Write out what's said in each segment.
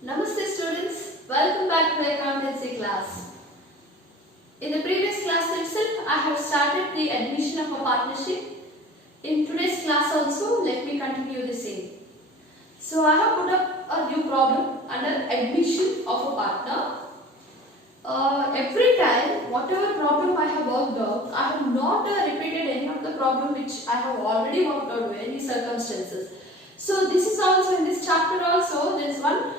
Namaste students, welcome back to the accountancy class. In the previous class itself, I have started the admission of a partnership. In today's class also, let me continue the same. So I have put up a new problem under admission of a partner. Every time, whatever problem I have worked out, I have not repeated any of the problem which I have already worked out with any circumstances. So this is also in this chapter also there is one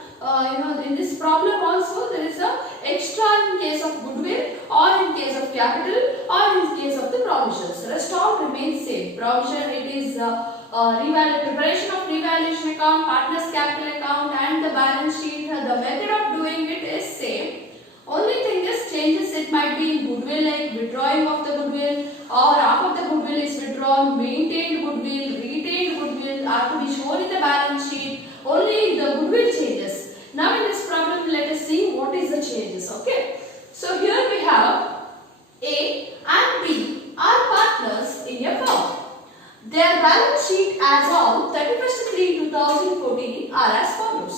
in this problem also there is a extra in case of goodwill or in case of capital or in case of the provisions. The rest all remains same. Provision it is preparation of revaluation account, partners capital account and the balance sheet. The method of doing it is same. Only thing is changes it might be in goodwill like withdrawing of the goodwill or half of the goodwill is withdrawn, maintained goodwill, retained goodwill are to be shown in the balance sheet. Only the goodwill changes. Now in this problem let us see what is the changes. Okay. So here we have A and B are partners in a firm. Their balance sheet as on 31st-3/2014 are as follows.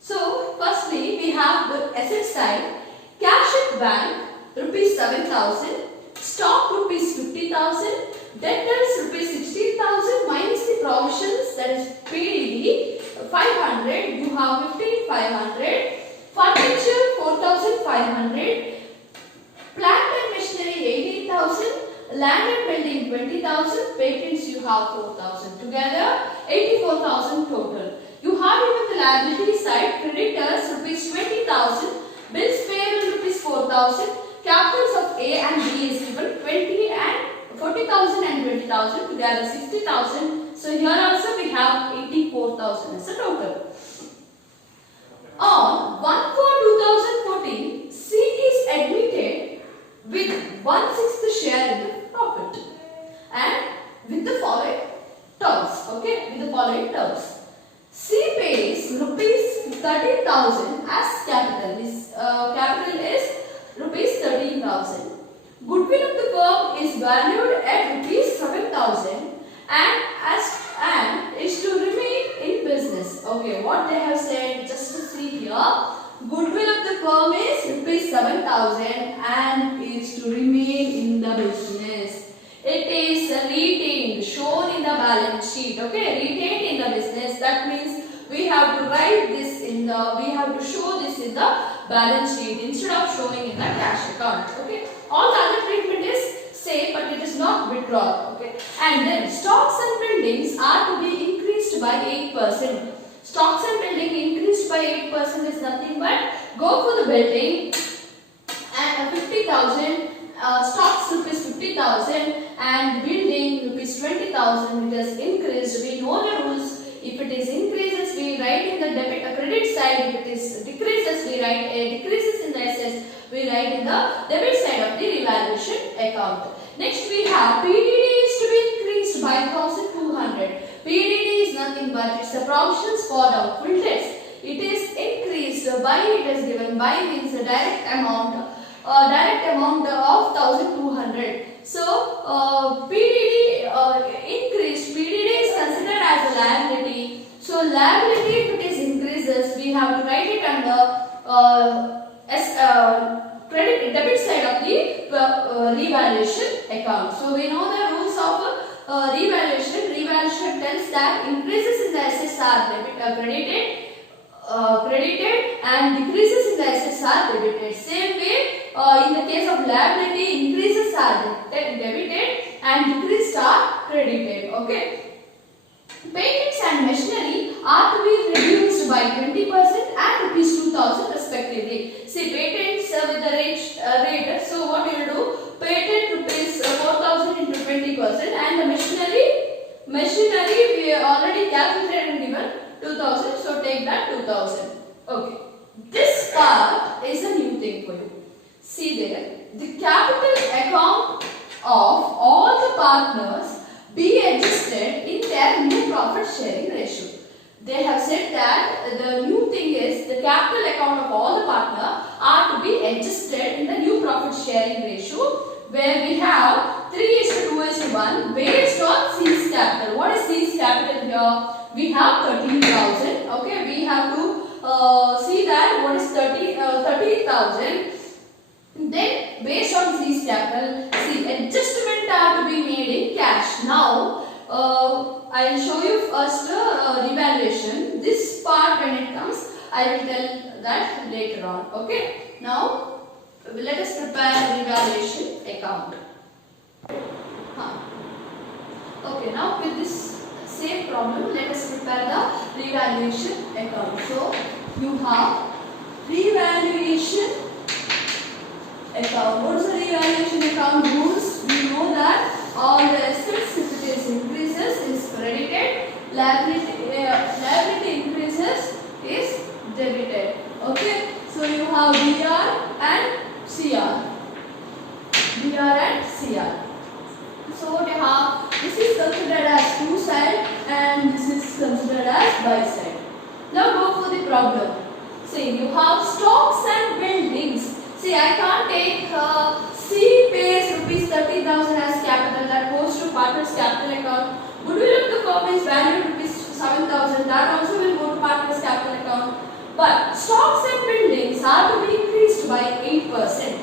So firstly we have the asset side. Cash at bank rupees 7,000, stock rupees 50,000, debtors rupees 16,000 minus the provisions that is PDD 500. You have 15,500, furniture 4,500, plant and machinery 18,000, land and building 20,000, patents you have 4,000. Together 84,000 total. You have even the liability side. Creditors rupees 20,000, bills payable rupees 4,000, capitals of A and B is given 40,000 and 20,000, together 60,000. So here also we have 84,000 as a total. On 1/4/2014, C is admitted with 1/6 share in the profit and with the following terms. Okay, with the following terms. C pays rupees 13,000 as capital. This capital is rupees 13,000. Goodwill of the firm is valued at rupees 7,000 and is to remain in business. Okay, what they have said, just to see here, goodwill of the firm is rupees 7,000 and is to remain in the business. It is retained, shown in the balance sheet. Okay, retained in the business. That means we have to write this in the, we have to show this in the balance sheet instead of showing in the cash account. Okay, all the other treatment is same, but it is not withdrawn. Okay, and then stocks and buildings are to be increased by 8%. Stocks and building increased by 8% is nothing but go for the building and 50,000. Stocks rupees 50,000 and building rupees 20,000. It has increased. We know the rules. If it is increases, we write in the credit side. If it is decreases, we write decreases in the assets. We write in the debit side of the revaluation account. Next we have PDD is to be increased by 1,200. PDD is nothing but it's the provisions for doubtful debts. It is increased by, it is given by means a direct amount of 1,200. So PDD increased. PDD is considered as a liability. So liability, if it is increases, we have to write it under credit debit side of the revaluation account. So we know the rules of revaluation. Revaluation tells that increases in the assets are credited and decreases in the assets are debited. Same way in the case of liability, increases are debited and decreased are credited. Okay. Patents and machinery are to be reduced by 20% and rupees 2,000 respectively. See, patents with the rate. So what you will do? Patent rupees 4,000 into 20% and the machinery we already calculated and given 2,000. So take that 2,000. Okay. This part is a new thing for you. See there, the capital account of all the partners be adjusted in their new profit sharing ratio. They have said that the new thing is the capital account of all the partners are to be adjusted in the new profit sharing ratio, where we have 3:2:1 based on C's capital. What is C's capital here? We have 13,000. Okay, we have to see that what is 30,000. Then based on these capital, see adjustment are to be made in cash. Now I will show you first revaluation. This part when it comes, I will tell that later on. Okay. Now let us prepare revaluation account. Okay. Now with this same problem, let us prepare the revaluation account. So you have revaluation account. What is the revaluation account rules? We know that all the assets, if it is increases, is credited. Liability increases is debited. Okay. So you have BR and CR. BR and CR. So what you have? This is considered as two side and this is considered as by side. Now go for the problem. See, you have stocks and buildings. See, I can't take C pays rupees 30,000 as capital, that goes to partner's capital account. Goodwill of the firm is valued rupees 7,000, that also will go to partner's capital account. But stocks and buildings are to be increased by 8%.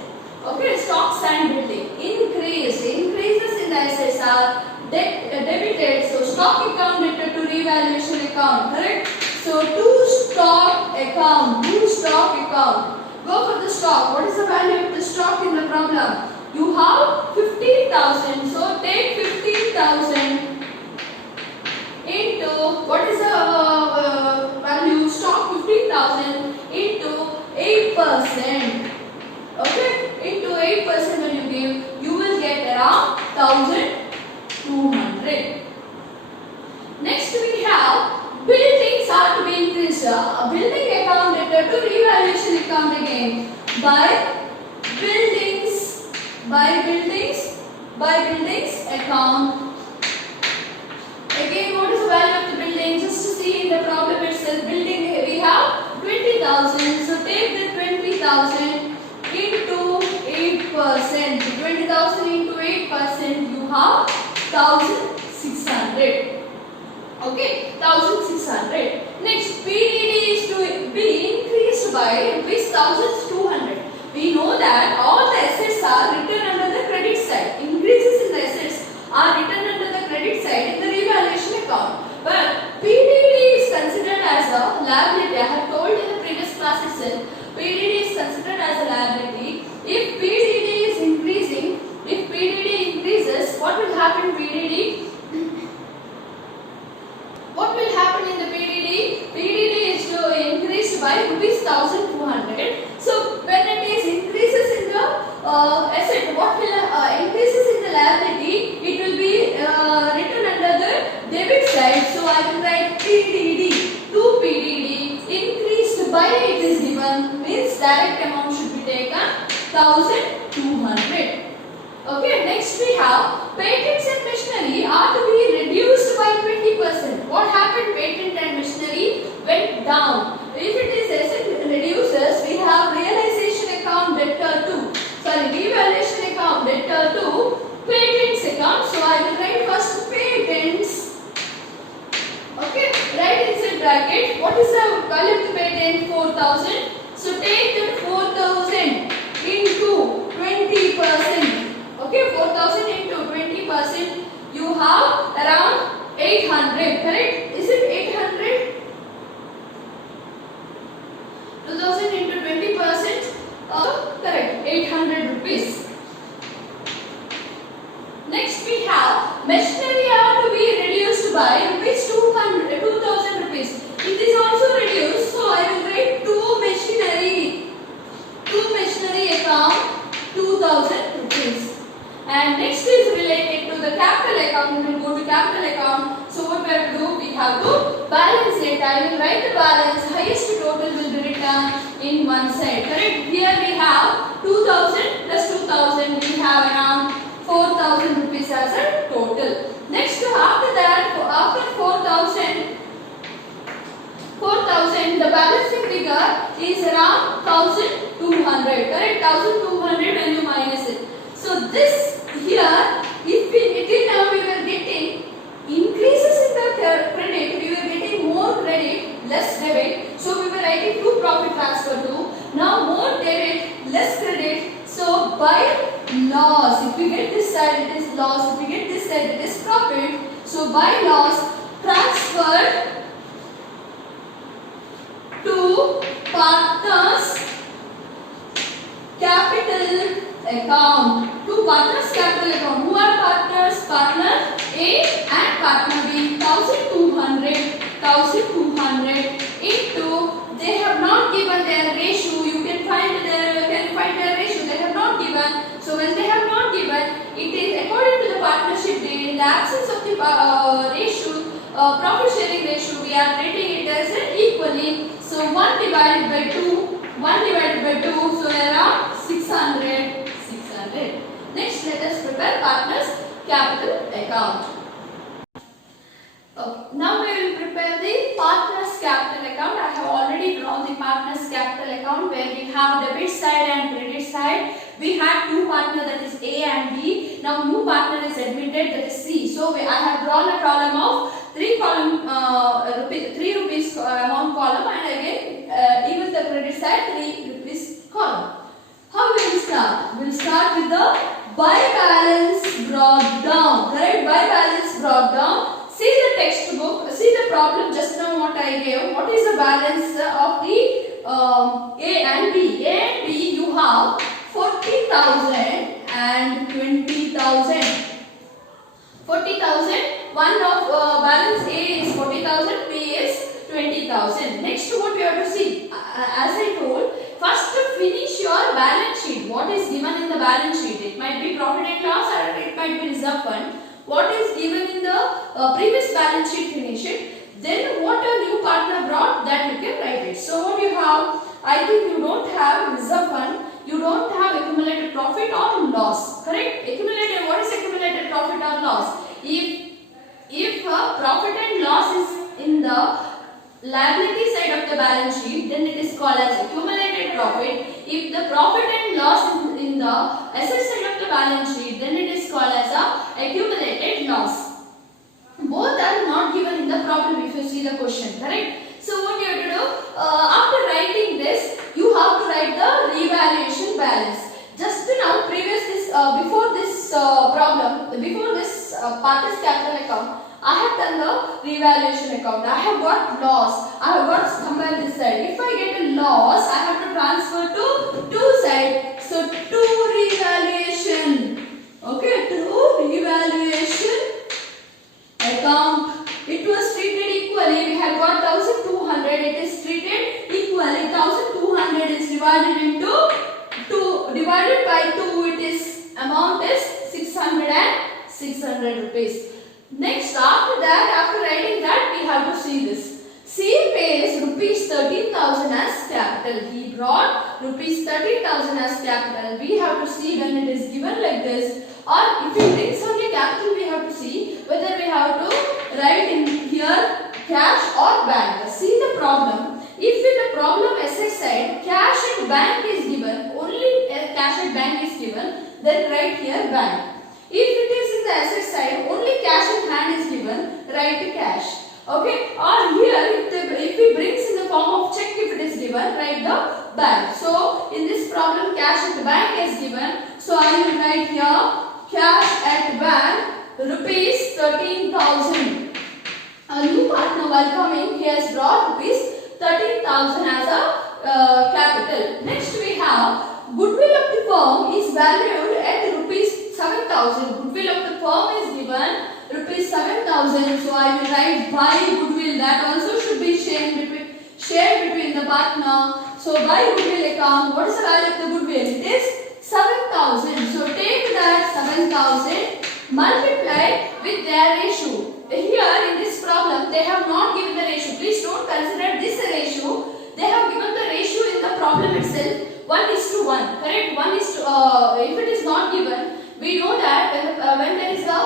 Okay, stocks and building increases in the assets are debited. So stock account debted to revaluation account, correct? So to stock account. Go for the stock. What is the value of the stock in the problem? You have 15,000. So take 15,000 into what is the value? Stock 15,000 into 8%. Okay, into 8% when you give, you will get around 1,200. Next we have buildings are to be increased. Building account debted to revaluation account again by buildings account. Again, what is the value of the building? Just to see in the problem itself, building we have 20,000. So take the 20,000 into 8%. 20,000 into 8%, you have 1,600. Okay, 1,600. Next, PDD is to be increased by rupees 1,200. We know that all the assets are written under the credit side. Increases in the assets are written under the credit side in the revaluation account. But PDD is considered as a liability. I have told in the previous class itself, PDD is considered as a liability. If PDD is increasing, if PDD increases, what will happen PDD? What will happen in the PDD? PDD is to increased by rupees 1,200. So when it is increases in the asset, what will increases in the liability? It will be written under the debit side. So I will write PDD to PDD increased by it is given, means direct amount should be taken 1,200. Okay, next we have patents and machinery are to be reduced by 20%. What happened? Patent and machinery went down. If it is asset reduces, we have realization account debtor to, revaluation account debtor to patents account. So I will write first patents. Okay, write inside bracket. What is the value of the patent? 4,000. So take that 4,000 into 20%. Okay, 4,000 into 20%, you have around 800, correct? Is it 800? 2,000 into 20%, correct, 800 rupees. Next we have machinery are to be reduced by rupees 2,000 rupees. It is also reduced, so I will write to machinery account 2,000 rupees. And next is related to the capital account. We will go to capital account. So what we have to do? We have to balance it. I will write the balance. Highest total will be written in one side. Correct? Here we have 2,000 plus 2,000. We have around 4,000 rupees as a total. Next, after that, after 4,000, the balancing figure is around 1,200. Correct? 1,200 when you minus it. So this here, if till now we were getting increases in the credit, we were getting more credit, less debit. debit. So we were writing to profit transfer to. Now more debit, less credit. So by loss, if we get this side it is loss, if we get this side it is profit. So by loss, transfer to partners capital account. To partners capital account. Who are partners? Partner A and partner B. 1200 into, they have not given their ratio. You can find their ratio. They have not given. So when they have not given, it is according to the partnership deed. In the absence of the ratio, profit sharing ratio, we are treating it as equally. So 1 divided by 2, so around 600. Next, let us prepare partners capital account. Okay. Now we will prepare the partners capital account. I have already drawn the partners capital account where we have debit side and credit side. We had two partners, that is A and B. Now new partner is admitted, that is C. So I have drawn a column of 3 rupees amount column, and again even the credit side 3 rupees column. How will we start? We will start with the by balance brought down. Correct? By balance brought down. See the textbook, see the problem just now what I gave. What is the balance of the A and B? A and B you have 40,000 and 20,000. 40,000. One of balance A is 40,000, B is 20,000. Next what you have to see, as I told, first to finish your balance sheet. What is given in the balance sheet? It might be profit and loss or it might be reserve fund. What is given in the previous balance sheet, finish it. Then what a new partner brought, that you can write it. So what you have, I think you don't have reserve fund, you don't have accumulated profit or loss. Correct? Accumulated, what is accumulated profit or loss? If profit and loss is in the liability side of the balance sheet, then it is called as accumulated profit. If the profit and loss is in the asset side of the balance sheet, then it is called as a accumulated loss. Both are not given in the problem if you see the question, correct? So what you have to do, after writing this, you have to write the revaluation balance. Just now, before this problem, before this partners capital account, I have done the revaluation account. I have got loss. I have got somewhere this side. If I get a loss, I have to transfer to two sides. So to revaluation. Okay, to revaluation account. It was treated equally. We have got 1200. It is treated equally. 1200 is divided into 2. Divided by 2. It is amount is 600 and 600 rupees. Next, after that, after writing that, we have to see this. C pays rupees 13,000 as capital. He brought rupees 13,000 as capital. We have to see when it is given like this, or if it brings only capital, we have to see whether we have to write in here cash or bank. See the problem. If in the problem asset side cash at bank is given, only cash at bank is given, then write here bank. If it is in the asset side, only cash in hand is given, write cash. Okay, or here if it brings in the form of check, if it is given, write the bank. So in this problem cash at bank is given, so I will write here cash at bank rupees 13,000. A new partner while coming, he has brought rupees 13,000 as a capital. Next we have goodwill of the firm is valued at rupees 7,000. Goodwill of the firm is given rupees 7,000. So I will write by goodwill. That also should be shared between the partner. So by goodwill account, what is the value of the goodwill? It is 7,000. So take that 7,000, multiply with their ratio. Here in this problem, they have not given the ratio. Please don't consider this a ratio. They have given the ratio in the problem itself. 1:1. Correct? 1:, if it is not given, we know that when there is a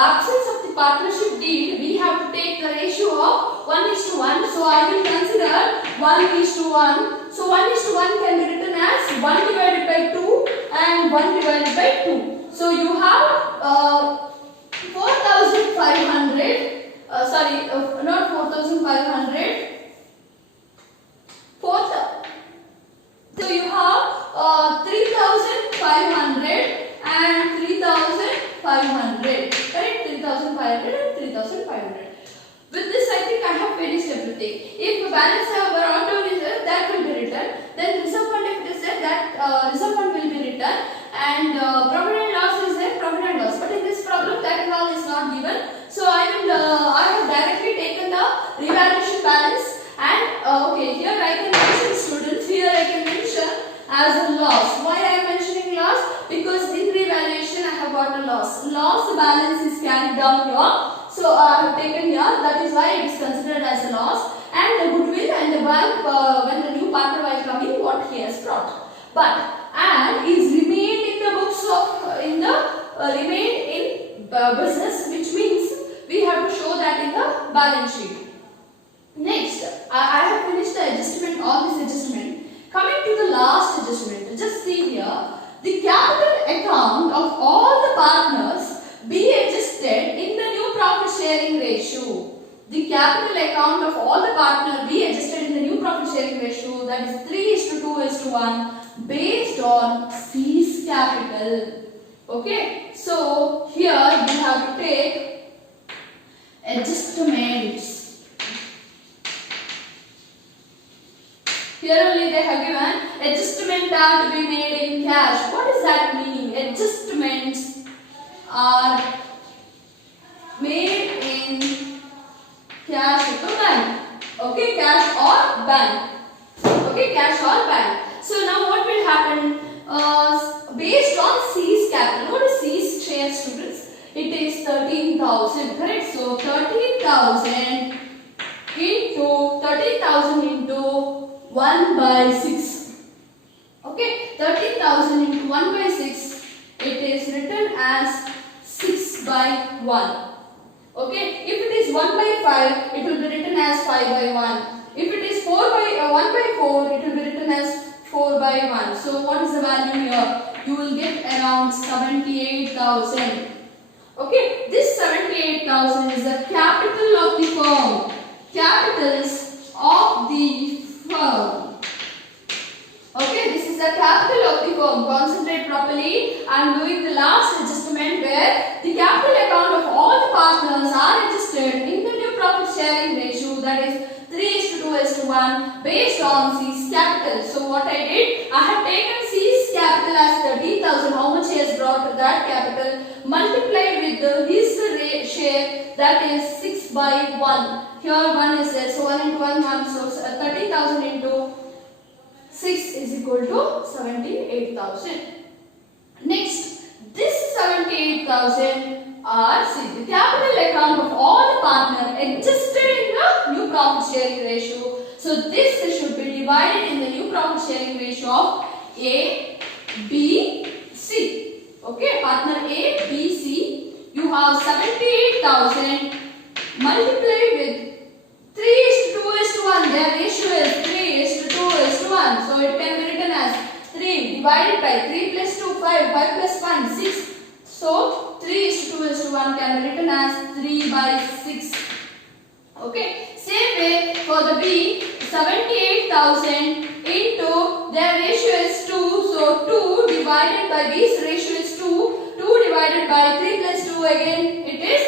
absence of the partnership deed, we have to take the ratio of 1:1. So I will consider 1:1. So 1:1 can be written as 1 divided by 2 and 1 divided by 2. So you have 4,500. Not 4,500. balance I have brought down is there, that will be written. Then reserve fund, if it is there, that reserve fund will be written, and profit and loss is there, profit and loss. But in this problem, that all is not given. So I have directly taken the revaluation balance, and okay, here I can mention, students, here I can mention as a loss. Why I am mentioning loss? Because in revaluation I have got a loss. Loss balance is carried down here. So I have taken here, that is why it is considered as a loss. And the goodwill and the bank, when the new partner will come in, what he has brought. But and is remained in the books of remained in business, which means we have to show that in the balance sheet. Next, I have finished the adjustment, all this adjustment. Coming to the last adjustment, just see here, the capital account of all the partners be adjusted in the new profit sharing ratio. The capital account of all the partners be adjusted in the new profit sharing ratio, that is 3:2:1 based on C's capital. Okay, so here we have to take adjustments. Here only they have given adjustment are to be made in cash. What is that meaning? Adjustments are made in cash to bank. Okay, cash or bank. Okay, cash or bank. So now what will happen? Based on C's capital. What is C's share, students? It is 13,000. Correct? So 13,000 into 1/6. Okay, 13,000 into 1/6. It is written as 6/1. Okay, if it is 1/5, it will be written as 5/1. If it is 1/4, it will be written as 4/1. So what is the value here? You will get around 78,000. Okay, this 78,000 is the capital of the firm. Capitals of the firm. Okay, this is the capital of the firm. Concentrate properly. I am doing the last adjustment where the capital account of all the partners are adjusted in the new profit sharing ratio, that is 3:2:1 based on C's capital. So what I did, I have taken C's capital as 13,000. How much he has brought to that capital? Multiplied with his share, that is 6/1. Here 1 is there, so 1 into 1, 1. So 13,000 into 6 is equal to 78,000. Next, this 78,000 are the capital account of all the partners adjusted in the new profit sharing ratio. So this should be divided in the new profit sharing ratio of A, B, C. Okay, partner A, B, C. You have 78,000 multiplied with 3:2:1. Their ratio is 3:2:1. So it can be written as 3 divided by 3 plus 2, 5, 5 plus 1, 6. So 3:2:1 can be written as 3/6. Okay. Same way for the B, 78,000 into their ratio is 2. So 2 divided by B's ratio is 2. 2 divided by 3 plus 2 again it is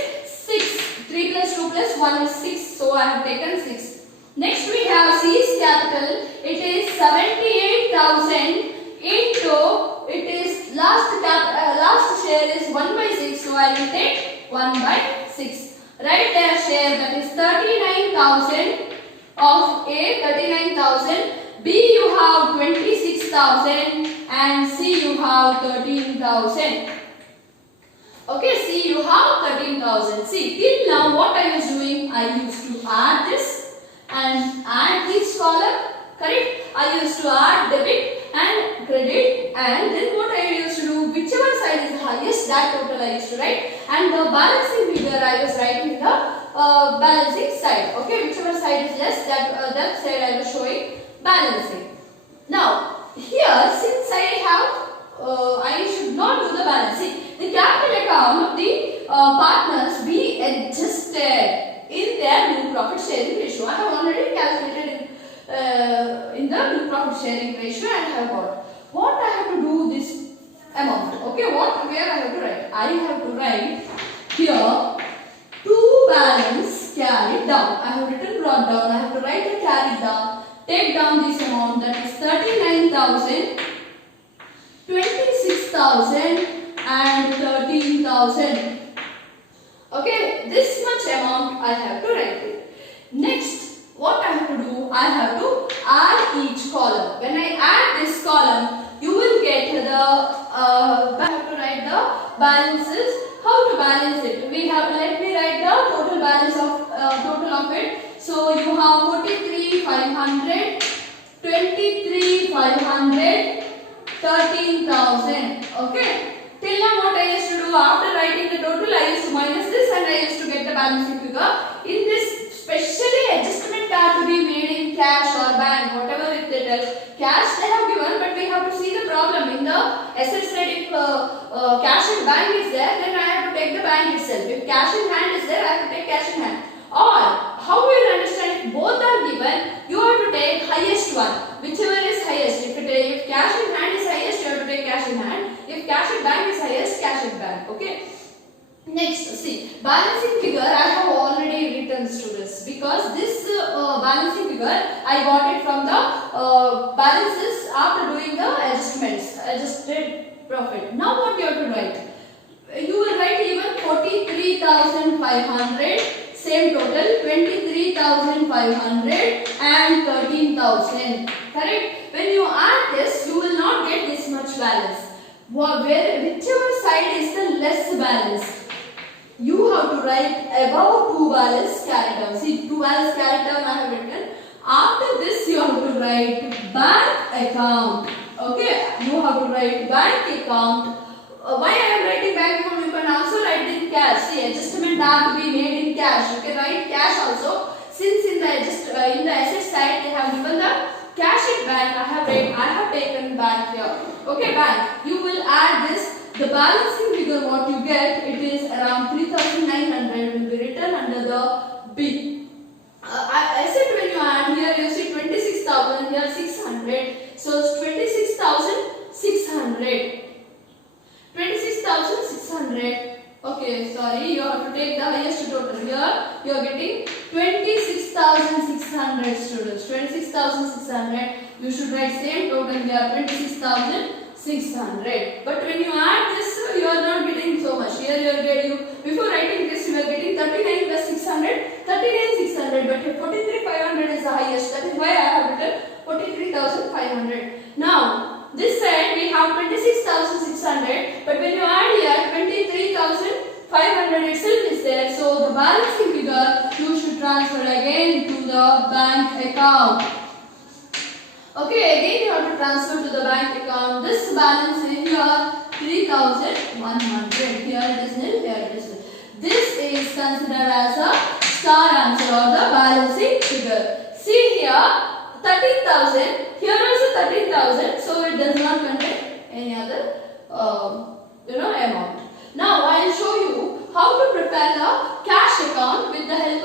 6. 3 plus 2 plus 1 is 6. So I have taken 6. Next we have C's capital. It is 78,000 into, it is last share is 1/6. So I will take 1/6. Write their share, that is 39,000 of A, 39,000. B you have 26,000 and C you have 13,000. Okay, C you have 13,000. See, till now what I was doing, I used to add this and add this column. Correct? I used to add debit and credit, and then what I used to do, whichever side is highest, that total I used to write, and the balancing figure I was writing the balancing side. Okay, whichever side is less, that side I was showing balancing. Now here, since I should not do the balancing, the capital account of the partners be adjusted in their new profit sharing ratio. I have already calculated it in the new profit sharing ratio and have got. What I have to do this amount? Okay, where I have to write? I have to write here to balance carried down. I have written brought down. I have to write the carried down. take down this amount, that is 39,000, 26,000 and 13,000. Okay, this much amount I have to write it. Next, what I have to do, I have to add each column. When I add this column, you will get the, I have to write the balances. How to balance it? We have, let me write the total balance of, total of it. So you have 43,500, 23,500, 13,000. Okay. Till now what I used to do, after writing the total, I used to minus this and I used to get the balancing figure. In this, specially adjustment are to be made in cash or bank, whatever it is. Cash they have given, but we have to see the problem in the asset side. If cash in bank is there, then I have to take the bank itself. If cash in hand is there, I have to take cash in hand. Or how you will understand, if both are given, you have to take highest one, whichever is highest. If cash in hand is highest, you have to take cash in hand. If cash in bank is highest, cash in bank. Okay. Next, see, balancing figure I have already written, students, because this balancing figure I got it from the balances after doing the adjustments, adjusted profit. Now what you have to write? You will write even 43,500, same total, 23,500 and 13,000. Correct? When you add this, you will not get this much balance. Whichever side is the less balance, you have to write above 2 balance carry down. See, 2 balance carry down I have written. After this, you have to write bank account. Okay, you have to write bank account. Why I am writing bank account? You can also write in cash. See, adjustment are to be made in cash. You can write cash also. Since in the asset side they have given the cash in bank, I have taken bank here. Okay, bank. You will add this. The balancing figure what you get, it is around 3,900 will be written under the B. I said when you add here, you see 26,000, here 600. So it's 26,600. 26,600. Okay, sorry, you have to take the highest total. Here you are getting 26,600, students. 26,600. You should write same total here, 26,600. But when you add this, you are not getting so much. Here you are getting, before writing this, you are getting 39 plus 600, 39,600. But 43,500 is the highest. That is why I have written 43,500. Now, this side we have 26,600, but when you add here 23,500 itself is there. So the balancing figure you should transfer again to the bank account. Okay, again you have to transfer to the bank account. This balance is here 3,100. Here it is nil, here it is nil. This is considered as a star answer or the balancing figure. See here 13,000. Here also 13,000. So it does not contain any other amount. Now I will show you how to prepare the cash account with the help.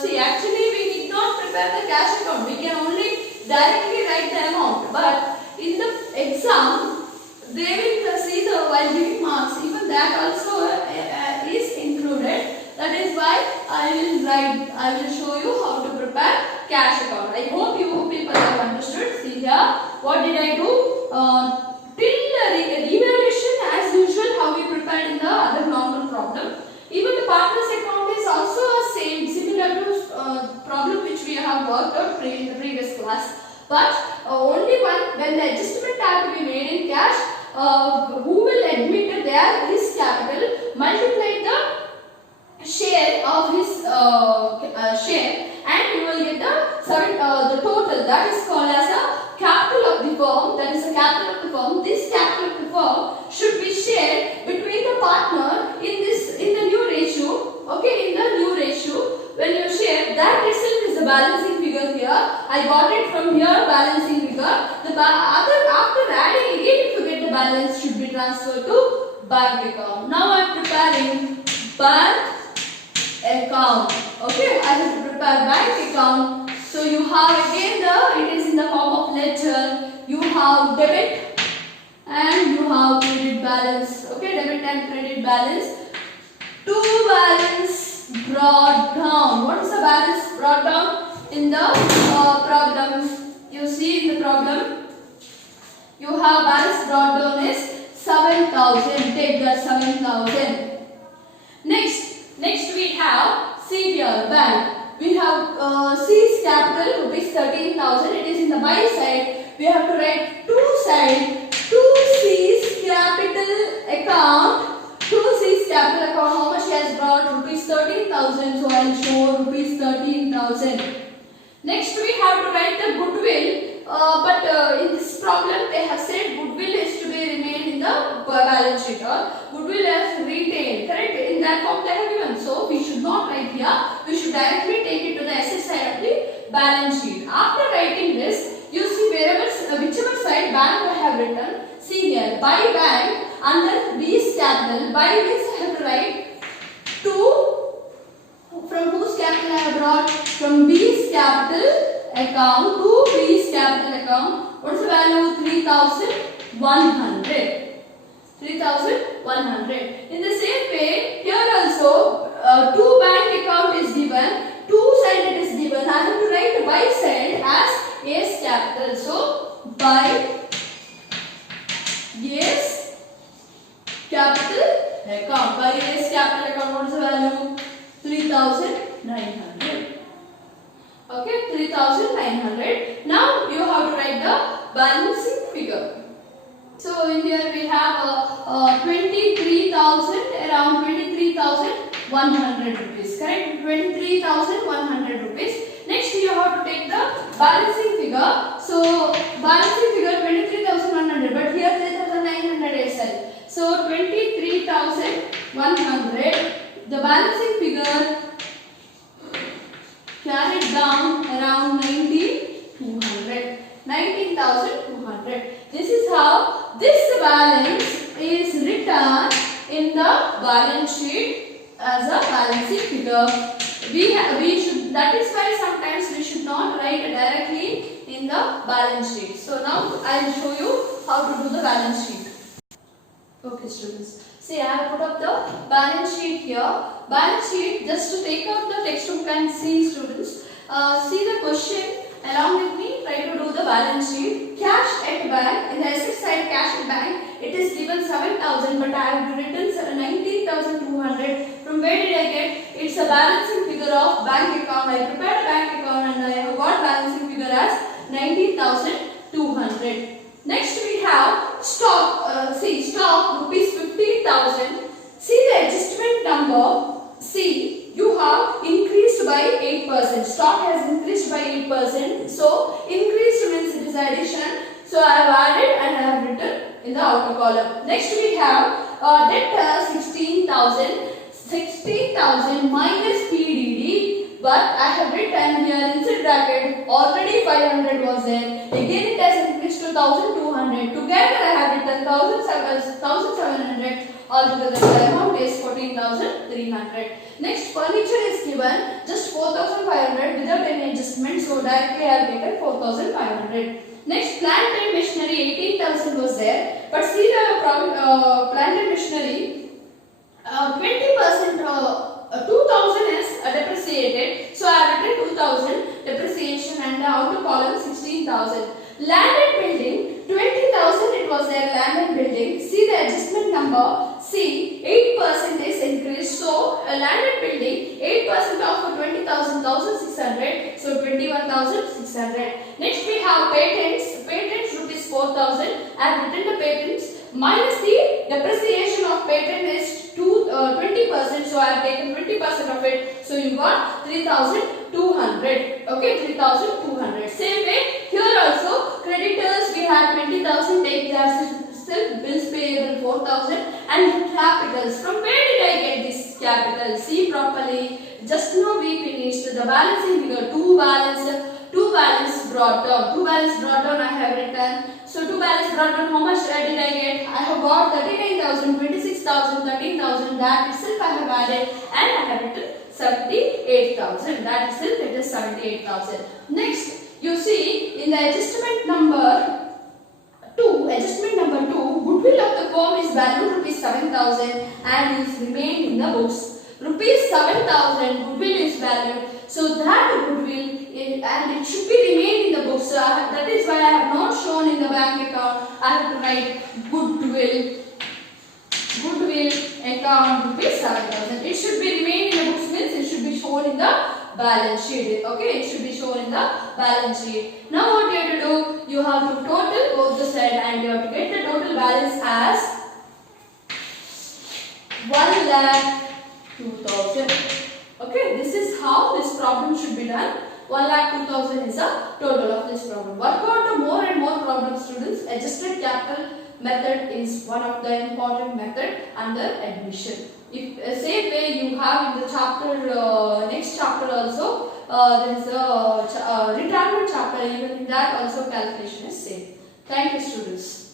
See, actually we need not prepare the cash account. We can only directly write the amount. But in the exam, they will see the while giving marks. Even that also is included. That is why I will show you how to prepare cash account. I hope you people have understood. See here, what did I do? Till revaluation as usual, how we prepared in the other normal problem. Even the partners account is also similar to problem which we have worked out in the previous class. But only one, when the adjustment are to be made in cash, who will admit there his capital, multiply the share of his share, and you will get the total, that is called as a capital of the firm. That is the capital of the firm. This capital of the firm should be shared between the partner in the new ratio. Okay, in the new ratio, when you share, that itself is the balancing figure here. I got it from here, balancing figure. After adding again, if you get the balance, should be transferred to bank account. Now I am preparing bank account. Okay, I have to prepare bank account. So you have again it is in the form of ledger. You have debit and you have credit balance. Okay, debit and credit balance. To balance brought down. What is the balance brought down in the problem? You have balance brought down is 7,000. Take that 7,000. Next we have C here, bank. We have C's capital rupees 13,000. It is in the buy side. We have to write two side. 2C's capital account. 2C's capital account. How much he has brought? Rupees 13,000. So I will show rupees 13,000. Next we have to write the goodwill. But in this problem they have said goodwill is to be remained in the balance sheet, or goodwill as retained, correct? In that form they have given. So we should not write here. We should directly take it to the asset side of the balance sheet. After writing this, you see whichever side bank I have written. See here, by bank under B's capital. By this I have to write 2. From whose capital I have brought? From B's capital account to B's capital account. What is the value? 3,100. 3,100. In the same way, here also 2 bank account is given, 2 side it is given. I have to write by side as A's capital. So by A's capital account. By A's capital account, what is the value? 3,900. Okay, 3,900. Now you have to write the balancing figure. So in here we have 23,000, around 23,100 rupees. Correct? 23,100 rupees. Next you have to take the balancing figure. So balancing figure 23,100, but here 3,900 itself. So 23,100. The balancing figure carried down around 19,200. 19,200. This is how this balance is written in the balance sheet as a balancing figure. We should. That is why sometimes we should not write directly in the balance sheet. So now I will show you how to do the balance sheet. Okay, students. See, I have put up the balance sheet here. Balance sheet, just to take out the textbook and see, students. See the question along with me. Try to do the balance sheet. Cash at bank. In the asset side, cash at bank, it is given 7,000, but I have written 19,200. From where did I get? It's a balancing figure of bank account. I prepared a bank account and I have got balancing figure as 19,200. Next we have stock. See, stock rupees 15,000. See the adjustment number. See, you have increased by 8%. Stock has increased by 8%. So increased means it is addition. So I have added and I have written in the outer column. Next we have debt 16,000. 16,000 minus PDD, but I have written here inside bracket already 500 was there. Again it has increased to 1,200. Together I have written 1,700. Altogether the amount is 14,300. Next, furniture is given just 4,500 without any adjustment. So directly I have taken 4,500. Next, plant and machinery 18,000 was there. But see the plant and machinery 20%, 2,000 is depreciated. So I have written 2,000 depreciation and the outer column 16,000. Land and building 20,000 it was there, land and building. See the adjustment number. See 8% is increased. So land and building 8% of 20,000, 1,600. So 21,600. Next we have patents. Patents rupees 4,000. I have written the patents minus the depreciation of patent is 20%. So I have taken 20% of it. So you got 3,200. Okay, 3,200. Same way here also creditors we have 20,000. Take that. Still bills payable 4,000 and capitals. From where did I get this capital? See properly. Just now we finished the balancing figure. Two balance brought down. Two balance brought down I have written. So two balance brought down. How much did I get? I have got 39,000, 26,000, 13,000. That itself I have added and I have written 78,000. That itself it is 78,000. Next, you see in the adjustment number 2, goodwill of the firm is valued rupees 7,000 and is remained in the books. Rupees 7,000 goodwill is valued. So that goodwill and it should be remained in the books. So that is why I have not shown in in the bank account, I have to write goodwill account rupees 7,000. It should be remain in the books means it should be shown in the balance sheet. Okay, it should be shown in the balance sheet. Now what you have to do? You have to total both the side and you have to get the total balance as 1,02,000. Okay, this is how this problem should be done. 1,02,000 is the total of this problem. Work out the more and more problems, students. Adjusted capital method is one of the important method under admission. If same way you have in the chapter next chapter also there is a retirement chapter, even in that also calculation is same. Thank you, students.